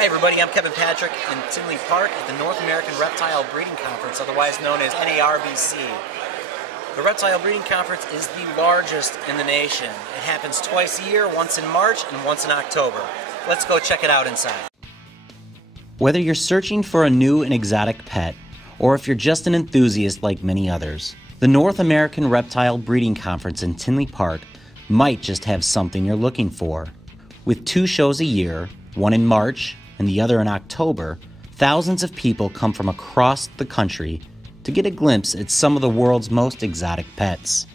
Hi everybody, I'm Kevin Patrick in Tinley Park at the North American Reptile Breeding Conference, otherwise known as NARBC. The Reptile Breeding Conference is the largest in the nation. It happens twice a year, once in March and once in October. Let's go check it out inside. Whether you're searching for a new and exotic pet, or if you're just an enthusiast like many others, the North American Reptile Breeding Conference in Tinley Park might just have something you're looking for. With 2 shows a year, one in March and the other in October, thousands of people come from across the country to get a glimpse at some of the world's most exotic pets.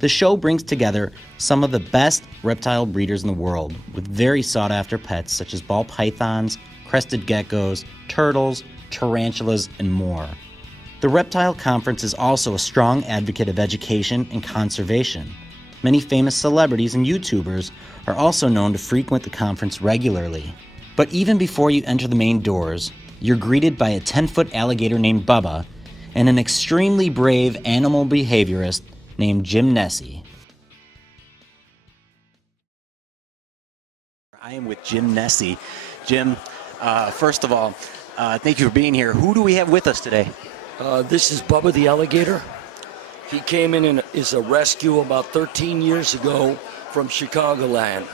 The show brings together some of the best reptile breeders in the world with very sought-after pets such as ball pythons, crested geckos, turtles, tarantulas, and more. The Reptile Conference is also a strong advocate of education and conservation. Many famous celebrities and YouTubers are also known to frequent the conference regularly. But even before you enter the main doors, you're greeted by a 10-foot alligator named Bubba and an extremely brave animal behaviorist named Jim Nessie. I am with Jim Nessie. Jim, first of all, thank you for being here. Who do we have with us today? This is Bubba the alligator. He came in and is a rescue about 13 years ago from Chicagoland.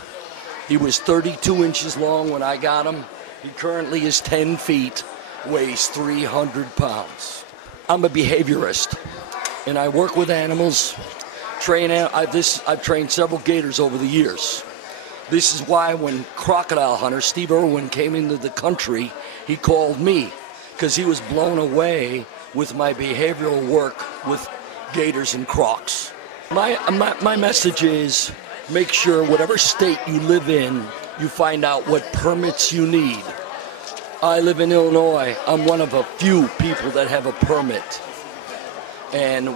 He was 32 inches long when I got him. He currently is 10 feet, weighs 300 pounds. I'm a behaviorist, and I work with animals. I've trained several gators over the years. This is why when crocodile hunter Steve Irwin came into the country, he called me, because he was blown away with my behavioral work with gators and crocs. My message is, make sure whatever state you live in, you find out what permits you need. I live in Illinois. I'm one of a few people that have a permit. And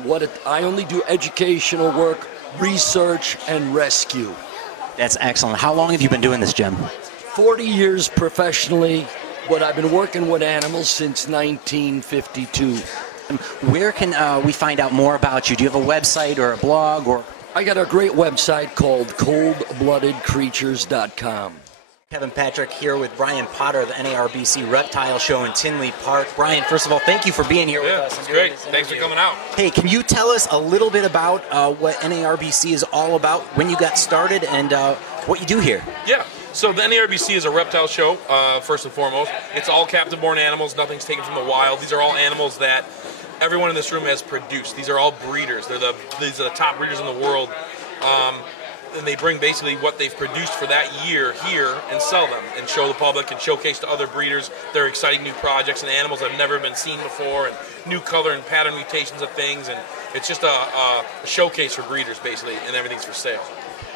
I only do educational work, research, and rescue. That's excellent. How long have you been doing this, Jim? 40 years professionally, but I've been working with animals since 1952. Where can we find out more about you? Do you have a website or a blog? I got a great website called coldbloodedcreatures.com. Kevin Patrick here with Brian Potter of the NARBC Reptile Show in Tinley Park. Brian, first of all, thank you for being here with us. It's great. Thanks for coming out. Hey, can you tell us a little bit about what NARBC is all about, when you got started, and what you do here? Yeah. So the NARBC is a reptile show, first and foremost. It's all captive-born animals. Nothing's taken from the wild. These are all animals that everyone in this room has produced. These are all breeders. These are the top breeders in the world. And they bring basically what they've produced for that year here and sell them and show the public and showcase to other breeders their exciting new projects and animals that have never been seen before and new color and pattern mutations of things. And it's just a showcase for breeders basically, and everything's for sale.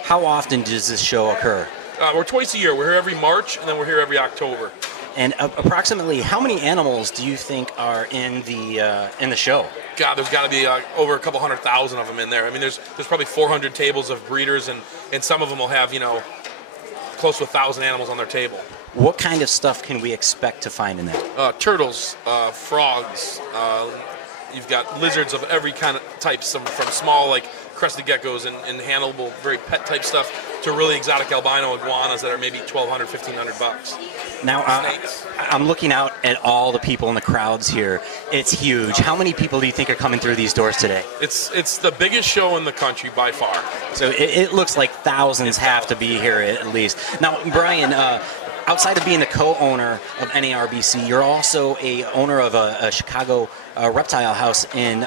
How often does this show occur? We're twice a year. We're here every March, and then we're here every October. And approximately how many animals do you think are in the show? God, there's got to be over a couple 100,000 of them in there. I mean, there's probably 400 tables of breeders, and some of them will have, close to 1,000 animals on their table. What kind of stuff can we expect to find in there? Turtles, frogs. You've got lizards of every kind of type, from small like crested geckos and handleable, very pet type stuff, to really exotic albino iguanas that are maybe $1,200, $1,500. Now, I'm looking out at all the people in the crowds here. It's huge. How many people do you think are coming through these doors today? It's the biggest show in the country by far. So it looks like thousands have to be here at least. Now, Brian, outside of being the co-owner of NARBC, you're also a owner of a Chicago reptile house in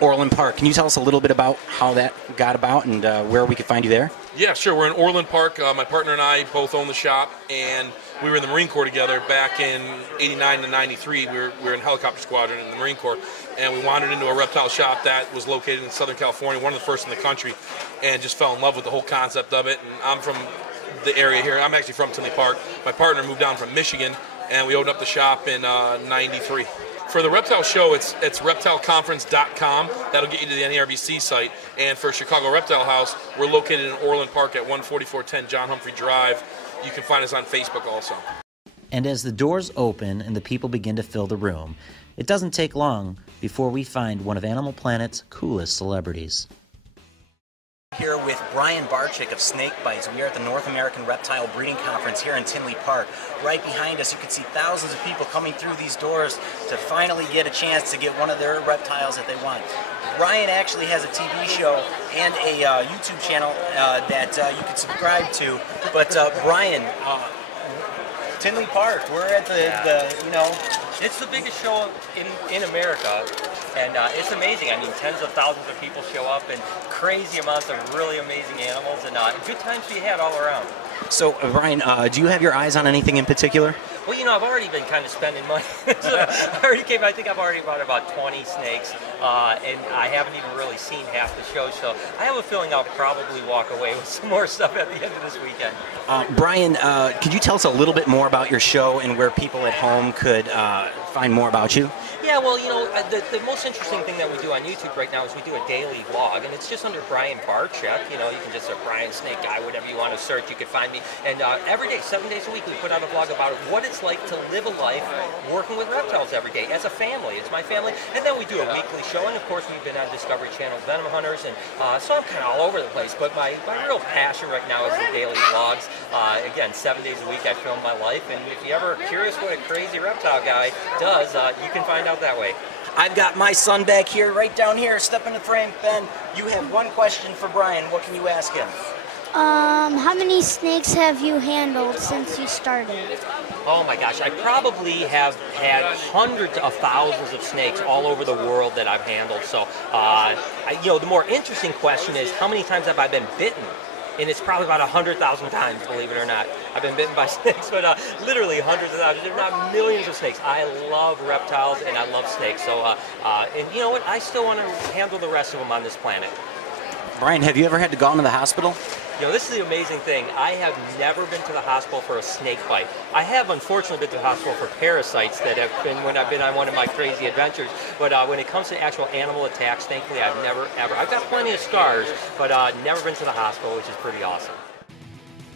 Orland Park. Can you tell us a little bit about how that got about and where we could find you there? Yeah, sure. We're in Orland Park. My partner and I both own the shop, and we were in the Marine Corps together back in '89 to '93. We were in helicopter squadron in the Marine Corps, and we wandered into a reptile shop that was located in Southern California, one of the first in the country, and just fell in love with the whole concept of it. And I'm from the area here. I'm actually from Tinley Park. My partner moved down from Michigan, and we opened up the shop in '93. For the Reptile Show, it's reptileconference.com. That'll get you to the NARBC site. And for Chicago Reptile House, we're located in Orland Park at 14410 John Humphrey Drive. You can find us on Facebook also. And as the doors open and the people begin to fill the room, it doesn't take long before we find one of Animal Planet's coolest celebrities. Here with Brian BARCZYK of Snake Bites. We are at the North American Reptile Breeding Conference here in Tinley Park. Right behind us you can see thousands of people coming through these doors to finally get a chance to get one of their reptiles that they want. Brian actually has a TV show and a YouTube channel that you can subscribe to. But Brian, Tinley Park, we're at the you know... It's the biggest show in America, and it's amazing. I mean, tens of thousands of people show up, and crazy amounts of really amazing animals, and good times to be had all around. So, Brian, do you have your eyes on anything in particular? Well, you know, I've already been kind of spending money. So I think I've already bought about 20 snakes, and I haven't even really seen half the show, so I have a feeling I'll probably walk away with some more stuff at the end of this weekend. Brian, could you tell us a little bit more about your show and where people at home could find more about you? Yeah, well, you know, the most interesting thing that we do on YouTube right now is we do a daily vlog, and it's just under Brian BARCZYK. You know, you can just search Brian Snake Guy, whatever you want to search, you can find me. And every day, 7 days a week, we put out a vlog about what it's like to live a life working with reptiles every day as a family. It's my family. And then we do a weekly show, and of course, we've been on Discovery Channel Venom Hunters, and so I'm kind of all over the place. But my real passion right now is the daily vlogs. Again, 7 days a week, I film my life, and if you're ever curious what a crazy reptile guy does, you can find out that way. I've got my son back here, right down here. Step in the frame, Ben. You have one question for Brian. What can you ask him? How many snakes have you handled since you started? Oh my gosh, I probably have had hundreds of thousands of snakes all over the world that I've handled. So, you know, the more interesting question is how many times have I been bitten? And it's probably about 100,000 times, believe it or not. I've been bitten by snakes, but literally hundreds of thousands, if not millions of snakes. I love reptiles and I love snakes. So, and you know what? I still want to handle the rest of them on this planet. Brian, have you ever had to go into the hospital? You know, this is the amazing thing. I have never been to the hospital for a snake bite. I have unfortunately been to the hospital for parasites that have been when I've been on one of my crazy adventures. But when it comes to actual animal attacks, thankfully I've never, ever. I've got plenty of scars, but never been to the hospital, which is pretty awesome.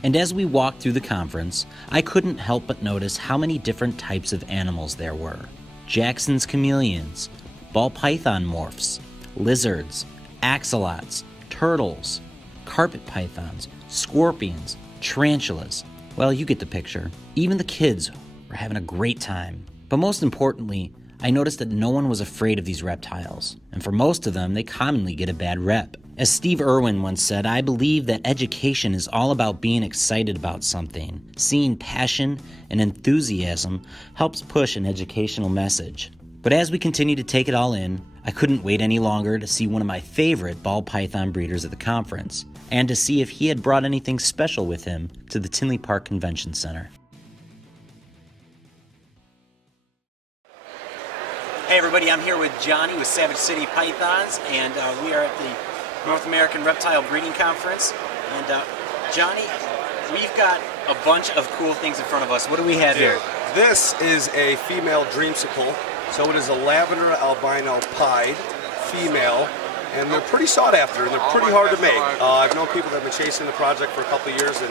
And as we walked through the conference, I couldn't help but notice how many different types of animals there were. Jackson's chameleons, ball python morphs, lizards, axolots, turtles, carpet pythons, scorpions, tarantulas. Well, you get the picture. Even the kids were having a great time. But most importantly, I noticed that no one was afraid of these reptiles, and for most of them, they commonly get a bad rep. As Steve Irwin once said, I believe that education is all about being excited about something. Seeing passion and enthusiasm helps push an educational message. But as we continue to take it all in, I couldn't wait any longer to see one of my favorite ball python breeders at the conference, and to see if he had brought anything special with him to the Tinley Park Convention Center. Hey everybody, I'm here with Johnny with Savage City Pythons, and we are at the North American Reptile Breeding Conference. And Johnny, we've got a bunch of cool things in front of us. What do we have here? This is a female dreamsicle. So it is a lavender albino pied female, and they're pretty sought after, and they're pretty hard to make. I've known people that have been chasing the project for a couple of years and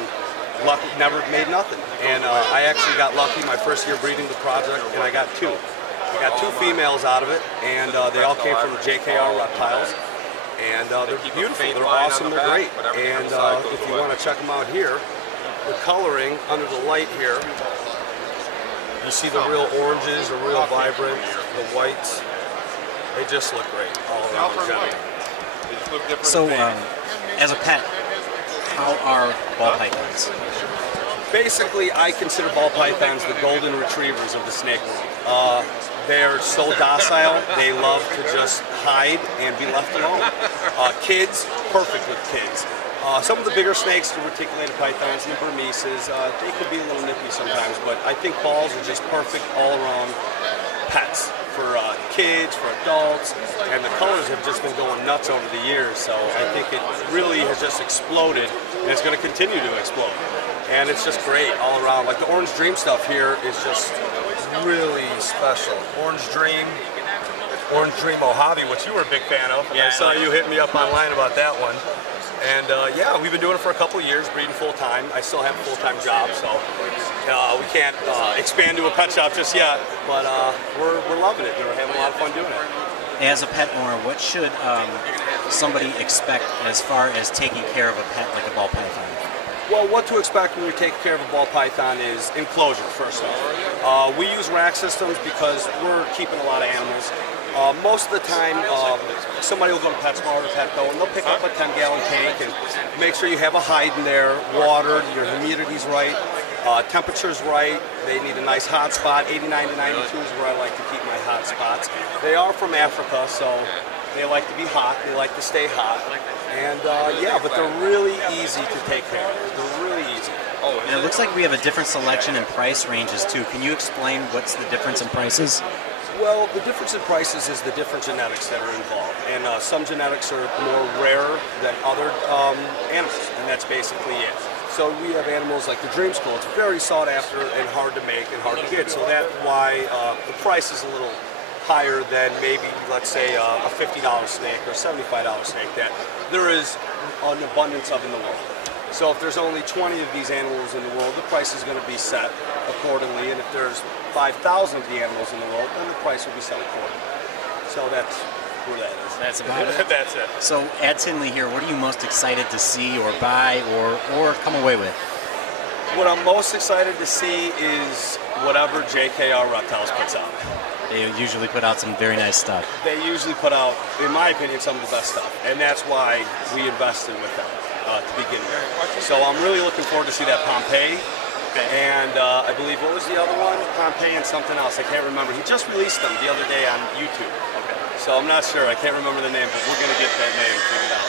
never made nothing. And I actually got lucky my first year breeding the project, and I got two. I got two females out of it, and they all came from JKR Reptiles. And they're beautiful, they're awesome, they're great. And if you want to check them out here, the coloring under the light here, you see the real oranges, the real vibrant, the whites. They just look great all around. So, as a pet, how are ball pythons? Basically, I consider ball pythons the golden retrievers of the snake world. They're so docile, they love to just hide and be left alone. Kids, perfect with kids. Some of the bigger snakes, the reticulated pythons and the Burmeses, they could be a little nippy sometimes, but I think balls are just perfect all-around pets for kids, for adults, and the colors have just been going nuts over the years, so I think it really has just exploded, and it's going to continue to explode. And it's just great all around. Like the Orange Dream stuff here is just really special. Orange Dream Mojave, which you were a big fan of. Yeah, I saw you hit me up online about that one. And yeah, we've been doing it for a couple of years, breeding full-time. I still have a full-time job, so we can't expand to a pet shop just yet, but we're loving it. We're having a lot of fun doing it. As a pet owner, what should somebody expect as far as taking care of a pet like a ball python? Well, what to expect when we take care of a ball python is enclosure, first off. We use rack systems because we're keeping a lot of animals. Most of the time, somebody will go to PetSmart or Petco and they'll pick up a 10-gallon tank and make sure you have a hide in there, watered, your humidity's right, temperature's right. They need a nice hot spot. 89 to 92 is where I like to keep my hot spots. They are from Africa, so they like to be hot. They like to stay hot. And yeah, but they're really easy to take care of. They're really easy. And it looks like we have a different selection and price ranges too. Can you explain what's the difference in prices? Well, the difference in prices is the different genetics that are involved. And some genetics are more rare than other animals, and that's basically it. So we have animals like the Dream School. It's very sought after and hard to make and hard to get. So that's why the price is a little higher than maybe, let's say, a $50 snake or a $75 snake that there is an abundance of in the world. So if there's only 20 of these animals in the world, the price is going to be set accordingly. And if there's 5,000 of the animals in the world, then the price will be set accordingly. So that's where that is. That's about it. That's it. So at Tinley here, what are you most excited to see or buy or come away with? What I'm most excited to see is whatever JKR Reptiles puts out. They usually put out some very nice stuff. They usually put out, in my opinion, some of the best stuff. And that's why we invested with them to begin with. So I'm really looking forward to see that Pompeii. And I believe, what was the other one? Pompeii and something else. I can't remember. He just released them the other day on YouTube. So I'm not sure. I can't remember the name, but we're going to get that name figured out.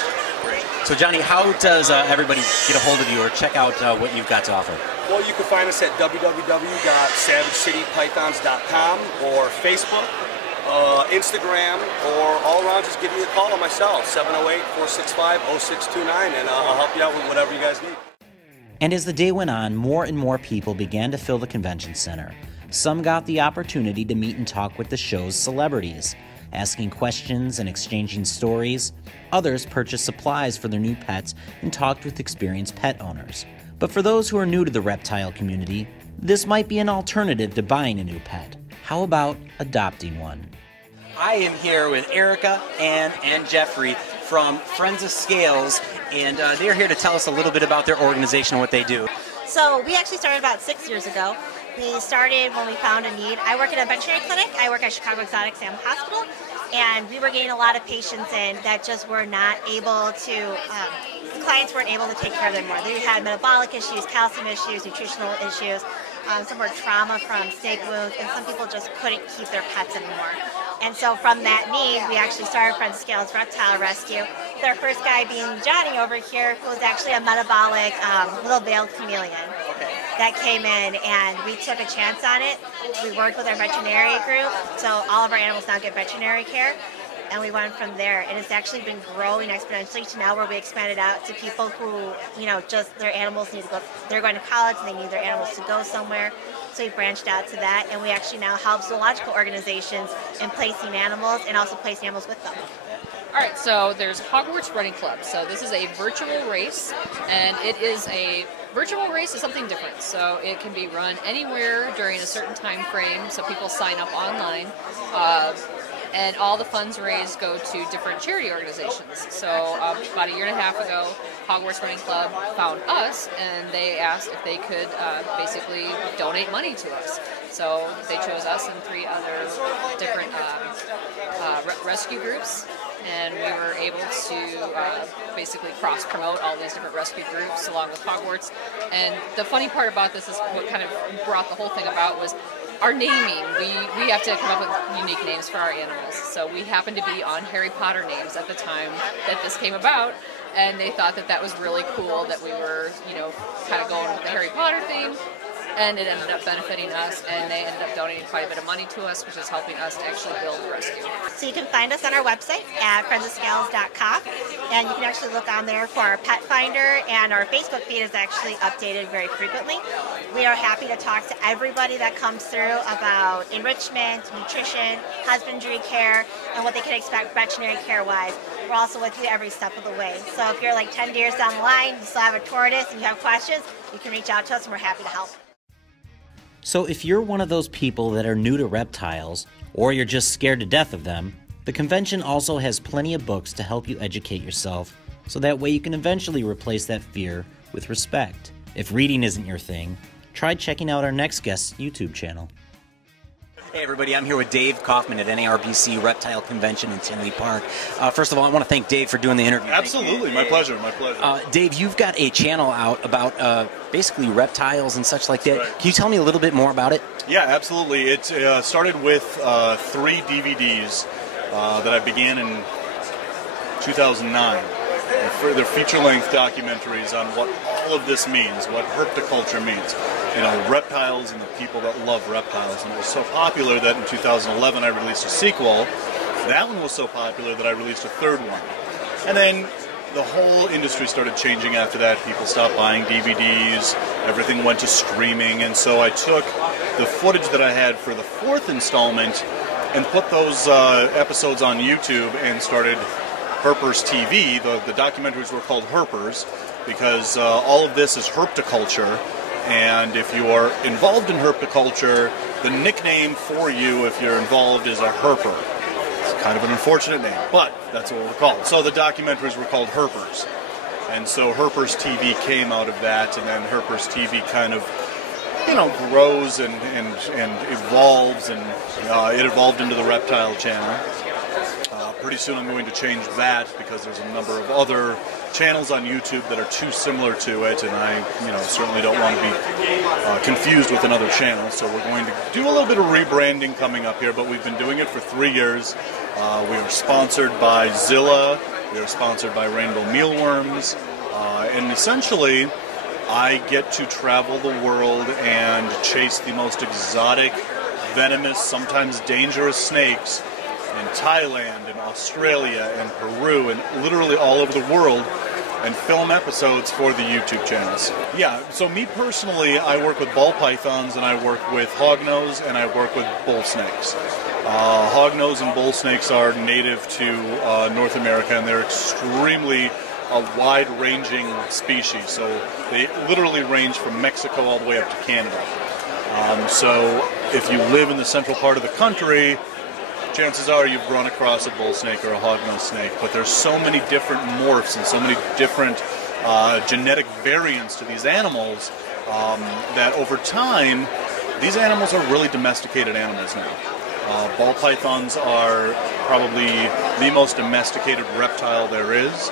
So Johnny, how does everybody get a hold of you or check out what you've got to offer? Well, you can find us at www.savagecitypythons.com or Facebook, Instagram, or all around, just give me a call on my cell, 708-465-0629, and I'll help you out with whatever you guys need. And as the day went on, more and more people began to fill the convention center. Some got the opportunity to meet and talk with the show's celebrities, asking questions and exchanging stories. Others purchased supplies for their new pets and talked with experienced pet owners. But for those who are new to the reptile community, this might be an alternative to buying a new pet. How about adopting one? I am here with Erica, Ann, and Jeffrey from Friends of Scales, and they're here to tell us a little bit about their organization and what they do. So we actually started about 6 years ago. We started when we found a need. I work at a veterinary clinic. I work at Chicago Exotic Animal Hospital, and we were getting a lot of patients in that just were not able to, the clients weren't able to take care of them more. They had metabolic issues, calcium issues, nutritional issues, some were trauma from snake wounds, and some people just couldn't keep their pets anymore. And so from that need, we actually started Friends of Scales Reptile Rescue, with our first guy being Johnny over here, who was actually a metabolic little veiled chameleon that came in, and we took a chance on it. We worked with our veterinary group, so all of our animals now get veterinary care, and we went from there. And it's actually been growing exponentially to now where we expanded out to people who, you know, just their animals need to go, they're going to college and they need their animals to go somewhere. So we branched out to that, and we actually now help zoological organizations in placing animals and also placing animals with them. All right, so there's Hogwarts Running Club. So this is a virtual race, and it is a virtual race is something different. So it can be run anywhere during a certain time frame. So people sign up online, and all the funds raised go to different charity organizations. So about a year and a half ago, Hogwarts Running Club found us, and they asked if they could basically donate money to us. So they chose us and 3 other different rescue groups, and we were able to basically cross-promote all these different rescue groups along with Hogwarts. And the funny part about this is what kind of brought the whole thing about was our naming. We have to come up with unique names for our animals. So we happened to be on Harry Potter names at the time that this came about, and they thought that that was really cool that we were, you know, kind of going with the Harry Potter theme. And it ended up benefiting us, and they ended up donating quite a bit of money to us, which is helping us to actually build the rescue. So you can find us on our website at friendsofscales.com, and you can actually look on there for our pet finder, and our Facebook feed is actually updated very frequently. We are happy to talk to everybody that comes through about enrichment, nutrition, husbandry care, and what they can expect veterinary care-wise. We're also with you every step of the way. So if you're like 10 years down the line, you still have a tortoise, and you have questions, you can reach out to us, and we're happy to help. So if you're one of those people that are new to reptiles, or you're just scared to death of them, The convention also has plenty of books to help you educate yourself, so that way you can eventually replace that fear with respect. If reading isn't your thing, try checking out our next guest's YouTube channel. Hey everybody, I'm here with Dave Kaufman at NARBC Reptile Convention in Tinley Park. First of all, I want to thank Dave for doing the interview. Absolutely, my pleasure, my pleasure. Dave, you've got a channel out about basically reptiles and such like that. Right. Can you tell me a little bit more about it? Yeah, absolutely. It started with 3 DVDs that I began in 2009. They're feature-length documentaries on what all of this means, what herpetoculture means. You know, reptiles and the people that love reptiles. And it was so popular that in 2011 I released a sequel. That one was so popular that I released a 3rd one. And then the whole industry started changing after that. People stopped buying DVDs, everything went to streaming, and so I took the footage that I had for the 4th installment and put those episodes on YouTube and started Herpers TV. The documentaries were called Herpers because all of this is herpetoculture, and if you are involved in herpetoculture, the nickname for you if you're involved is a herper. It's kind of an unfortunate name, but that's what we're called. So the documentaries were called Herpers, and so Herpers TV came out of that, and then Herpers TV kind of, you know, grows and evolves, and it evolved into the Reptile channel. Pretty soon I'm going to change that because there's a number of other channels on YouTube that are too similar to it, and I, certainly don't want to be confused with another channel. So we're going to do a little bit of rebranding coming up here, but we've been doing it for 3 years. We are sponsored by Zilla. We are sponsored by Rainbow Mealworms, and essentially I get to travel the world and chase the most exotic, venomous, sometimes dangerous snakes in Thailand and Australia and Peru and literally all over the world, and film episodes for the YouTube channels. Yeah, so me personally, I work with ball pythons, and I work with hognose, and I work with bull snakes. Hognose and bull snakes are native to North America, and they're extremely wide-ranging species. So they literally range from Mexico all the way up to Canada. So if you live in the central part of the country, chances are you've run across a bull snake or a hognose snake, but there's so many different morphs and so many different genetic variants to these animals that over time, these animals are really domesticated animals now. Ball pythons are probably the most domesticated reptile there is.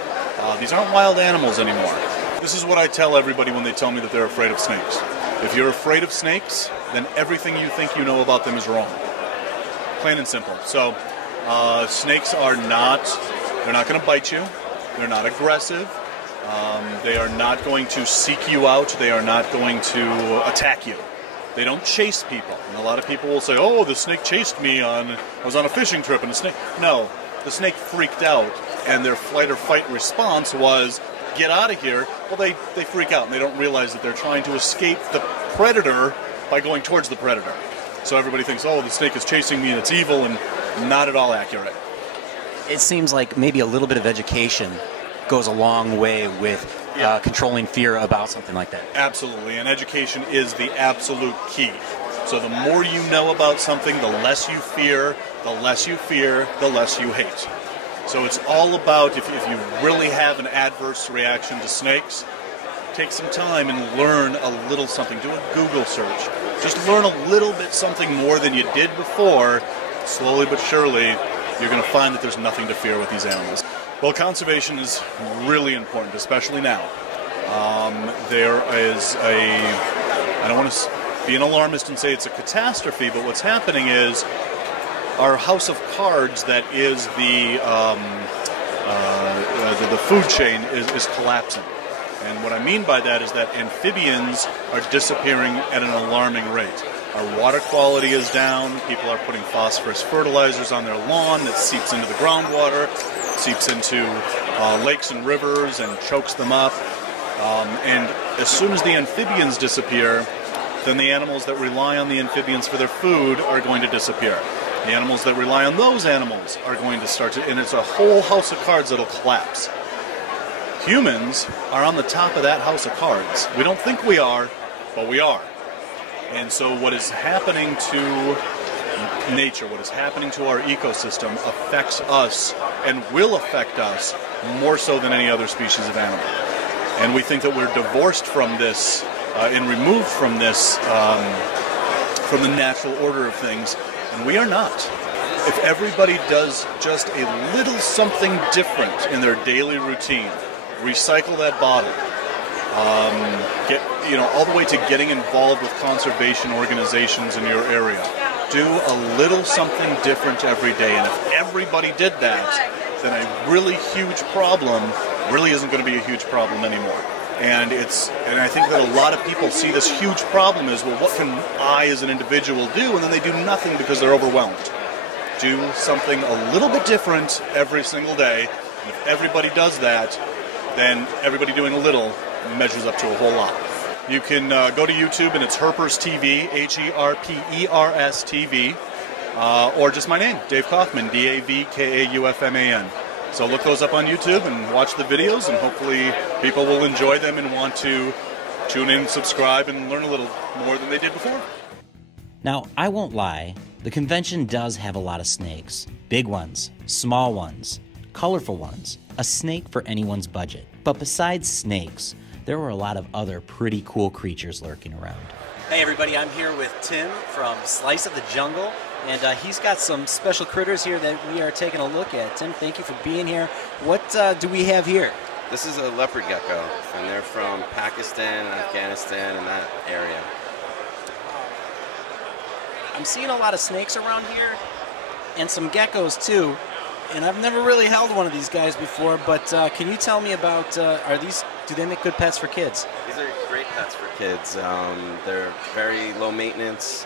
These aren't wild animals anymore. This is what I tell everybody when they tell me that they're afraid of snakes. If you're afraid of snakes, then everything you think you know about them is wrong. Plain and simple. So snakes are they're not going to bite you. They're not aggressive. They are not going to seek you out. They are not going to attack you. They don't chase people. And a lot of people will say, oh, the snake chased me I was on a fishing trip and a snake. No, the snake freaked out, and their flight or fight response was, get out of here. Well, they freak out, and they don't realize that they're trying to escape the predator by going towards the predator. So everybody thinks, oh, the snake is chasing me and it's evil, and not at all accurate. It seems like maybe a little bit of education goes a long way with controlling fear about something like that. Absolutely, and education is the absolute key. So the more you know about something, the less you fear, the less you fear, the less you hate. So it's all about, if you really have an adverse reaction to snakes, take some time and learn a little something. Do a Google search. Just learn a little bit something more than you did before. Slowly but surely, you're going to find that there's nothing to fear with these animals. Well, conservation is really important, especially now. There is I don't want to be an alarmist and say it's a catastrophe, but what's happening is our house of cards that is the food chain is collapsing. And what I mean by that is that amphibians are disappearing at an alarming rate. Our water quality is down. People are putting phosphorus fertilizers on their lawn that seeps into the groundwater, seeps into lakes and rivers and chokes them up. And as soon as the amphibians disappear, then the animals that rely on the amphibians for their food are going to disappear. The animals that rely on those animals are going to start to, and it's a whole house of cards that'll collapse. Humans are on the top of that house of cards. We don't think we are, but we are. And so what is happening to nature, what is happening to our ecosystem affects us and will affect us more so than any other species of animal. And we think that we're divorced from this and removed from this, from the natural order of things, and we are not. If everybody does just a little something different in their daily routine, recycle that bottle, get, all the way to getting involved with conservation organizations in your area. Do a little something different every day, and if everybody did that, then a really huge problem really isn't going to be a huge problem anymore. And I think that a lot of people see this huge problem as, well, what can I as an individual do? And then they do nothing because they're overwhelmed. Do something a little bit different every single day, and if everybody does that, then everybody doing a little measures up to a whole lot. You can go to YouTube, and it's Herpers TV, Herpers TV, or just my name, Dave Kaufman, DAVKAUFMAN. So look those up on YouTube and watch the videos, and hopefully people will enjoy them and want to tune in, subscribe, and learn a little more than they did before. Now, I won't lie, the convention does have a lot of snakes. Big ones, small ones, colorful ones, a snake for anyone's budget. But besides snakes, there were a lot of other pretty cool creatures lurking around. Hey everybody, I'm here with Tim from Slice of the Jungle, and he's got some special critters here that we are taking a look at. Tim, thank you for being here. What do we have here? This is a leopard gecko, and they're from Pakistan and Afghanistan and that area. I'm seeing a lot of snakes around here, and some geckos too, and I've never really held one of these guys before, but can you tell me about, do they make good pets for kids? These are great pets for kids. They're very low maintenance.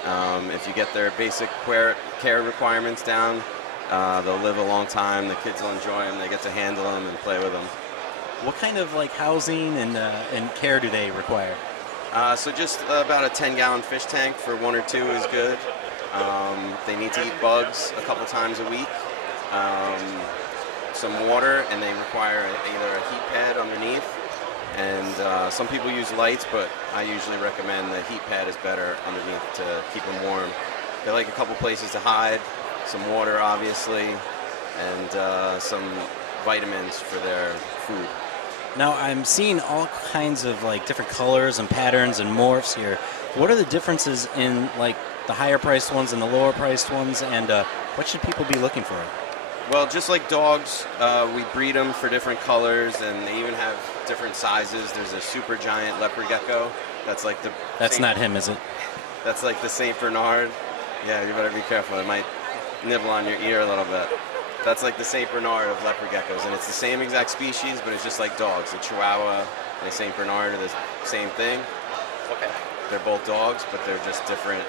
If you get their basic care requirements down, they'll live a long time. The kids will enjoy them. They get to handle them and play with them. What kind of housing and care do they require? So just about a 10-gallon fish tank for 1 or 2 is good. They need to eat bugs a couple times a week. Some water, and they require either a heat pad underneath. And some people use lights, but I usually recommend the heat pad is better underneath to keep them warm. They like a couple places to hide, some water obviously, and some vitamins for their food. Now I'm seeing all kinds of different colors and patterns and morphs here. What are the differences in the higher priced ones and the lower priced ones, and what should people be looking for? Well, just like dogs, we breed them for different colors, and they even have different sizes. There's a super giant leopard gecko. That's like the... That's not him, is it? That's like the St. Bernard. Yeah, you better be careful. It might nibble on your ear a little bit. That's like the St. Bernard of leopard geckos, and it's the same exact species, but it's just like dogs. The Chihuahua and the St. Bernard are the same thing. Okay. They're both dogs, but they're just different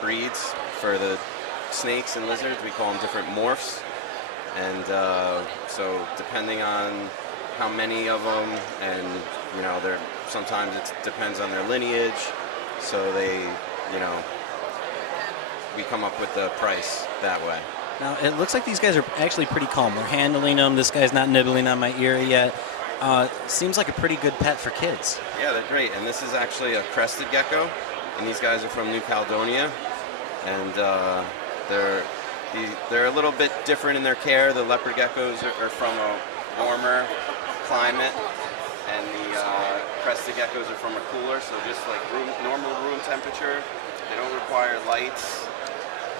breeds. For the snakes and lizards, we call them different morphs. And so depending on how many of them, and sometimes it depends on their lineage, so they, we come up with the price that way. Now it looks like these guys are actually pretty calm. We're handling them. This guy's not nibbling on my ear yet. Seems like a pretty good pet for kids. Yeah, they're great. And this is actually a crested gecko, and these guys are from New Caledonia, and they're a little bit different in their care. The leopard geckos are from a warmer climate, and the crested geckos are from a cooler, so just like normal room temperature. They don't require lights.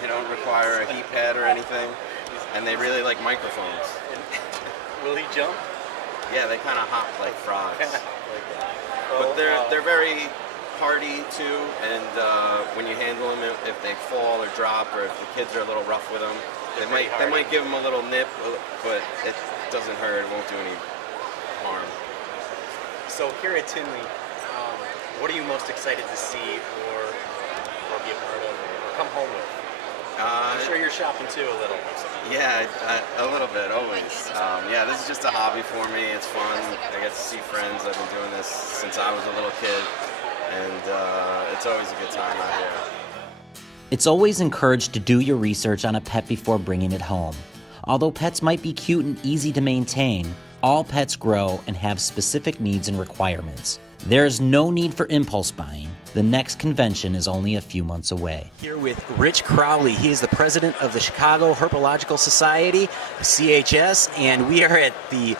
They don't require a heat pad or anything, and they really like microphones. Will he jump? Yeah, they kind of hop like frogs. But they're very hardy too, and when you handle them, if they fall or drop, or if the kids are a little rough with them, they might give them a little nip, but it doesn't hurt. It won't do any harm. So here at Tinley, what are you most excited to see or be a part of, or come home with? I'm sure you're shopping too a little. Yeah, a little bit, always. Yeah, this is just a hobby for me. It's fun. I get to see friends. I've been doing this since I was a little kid, and it's always a good time out here. It's always encouraged to do your research on a pet before bringing it home. Although pets might be cute and easy to maintain, all pets grow and have specific needs and requirements. There is no need for impulse buying. The next convention is only a few months away. Here with Rich Crowley. He is the president of the Chicago Herpetological Society, CHS, and we are at the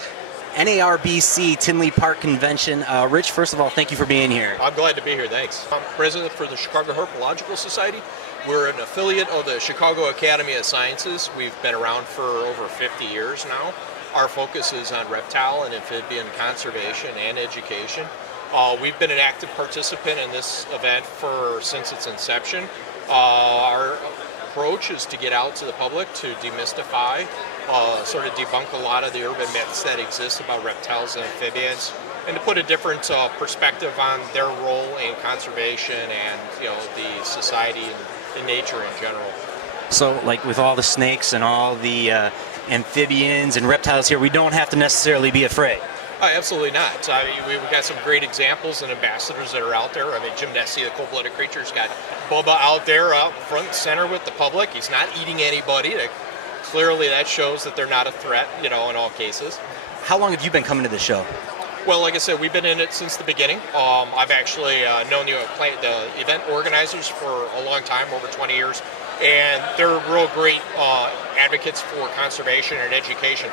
NARBC Tinley Park Convention. Rich, first of all, thank you for being here. I'm glad to be here, thanks. I'm president for the Chicago Herpetological Society. We're an affiliate of the Chicago Academy of Sciences. We've been around for over 50 years now. Our focus is on reptile and amphibian conservation and education. We've been an active participant in this event since its inception. Our approach is to get out to the public to demystify, sort of debunk a lot of the urban myths that exist about reptiles and amphibians, and to put a different perspective on their role in conservation and the society and nature in general. So, like with all the snakes and all the amphibians and reptiles here, we don't have to necessarily be afraid. Absolutely not. I mean, we've got some great examples and ambassadors that are out there. I mean, Jim Nessie, the cold-blooded creature's got Bubba out there, out front and center with the public. He's not eating anybody. Clearly, that shows that they're not a threat, in all cases. How long have you been coming to the show? Well, like I said, we've been in it since the beginning. I've actually known the event organizers for a long time, over 20 years, and they're real great advocates for conservation and education.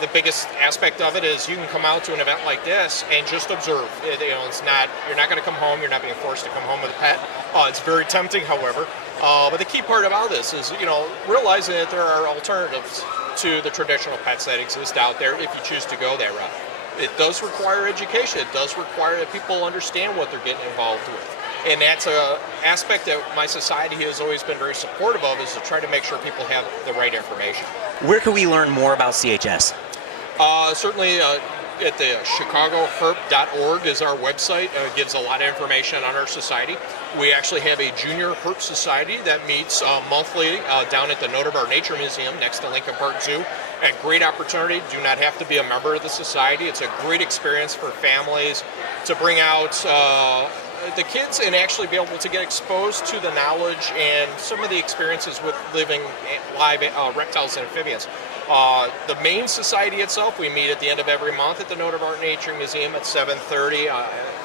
The biggest aspect of it is you can come out to an event like this and just observe. You're not going to come home. You're not being forced to come home with a pet. It's very tempting, however. But the key part about this is, realizing that there are alternatives to the traditional pets that exist out there if you choose to go that route. It does require education. It does require that people understand what they're getting involved with. And that's an aspect that my society has always been very supportive of, is to try to make sure people have the right information. Where can we learn more about CHS? Certainly at the chicagoherp.org is our website. It gives a lot of information on our society. We actually have a junior herp society that meets monthly down at the Notabar Nature Museum next to Lincoln Park Zoo. A great opportunity. Do not have to be a member of the society. It's a great experience for families to bring out the kids and actually be able to get exposed to the knowledge and some of the experiences with living live reptiles and amphibians. The main society itself, we meet at the end of every month at the Notabar Nature Museum at 7:30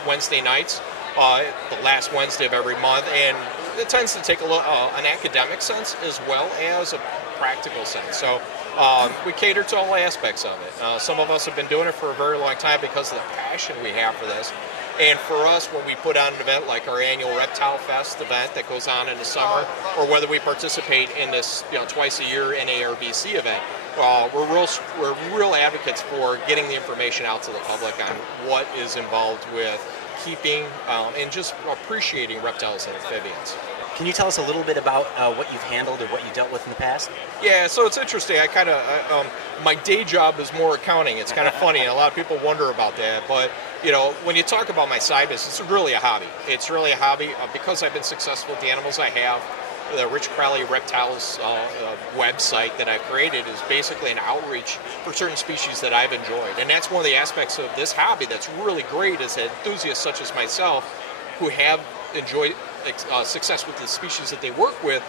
Wednesday nights, the last Wednesday of every month, and it tends to take an academic sense as well as a practical sense. So we cater to all aspects of it. Some of us have been doing it for a very long time because of the passion we have for this. And for us, when we put on an event like our annual Reptile Fest event that goes on in the summer, or whether we participate in this twice a year NARBC event, we're real advocates for getting the information out to the public on what is involved with keeping and just appreciating reptiles and amphibians. Can you tell us a little bit about what you've handled or what you've dealt with in the past? Yeah, so it's interesting. I kind of, my day job is more accounting. It's kind of funny. A lot of people wonder about that. But, when you talk about my side business, it's really a hobby. It's really a hobby because I've been successful with the animals I have. The Rich Crowley Reptiles website that I've created is basically an outreach for certain species that I've enjoyed. And that's one of the aspects of this hobby that's really great, is that enthusiasts such as myself who have enjoyed success with the species that they work with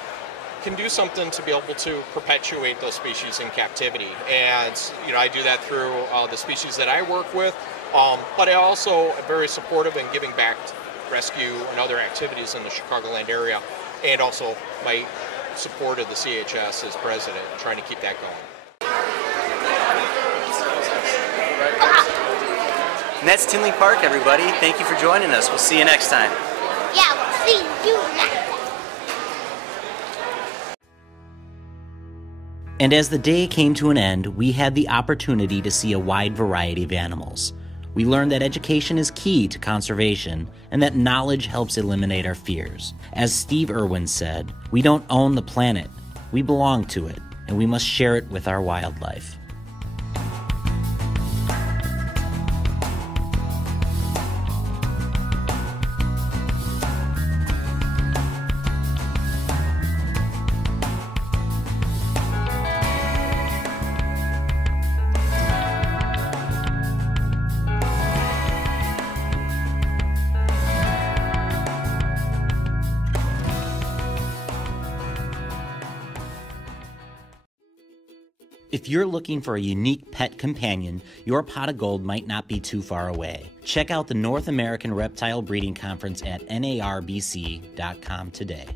can do something to be able to perpetuate those species in captivity. And I do that through the species that I work with, but I also am very supportive in giving back to rescue and other activities in the Chicagoland area, and also my support of the CHS as president, trying to keep that going. And that's Tinley Park, everybody. Thank you for joining us. We'll see you next time. Yeah, we'll see you next time. And as the day came to an end, we had the opportunity to see a wide variety of animals. We learned that education is key to conservation and that knowledge helps eliminate our fears. As Steve Irwin said, we don't own the planet, we belong to it, and we must share it with our wildlife. If you're looking for a unique pet companion, your pot of gold might not be too far away. Check out the North American Reptile Breeding Conference at NARBC.com today.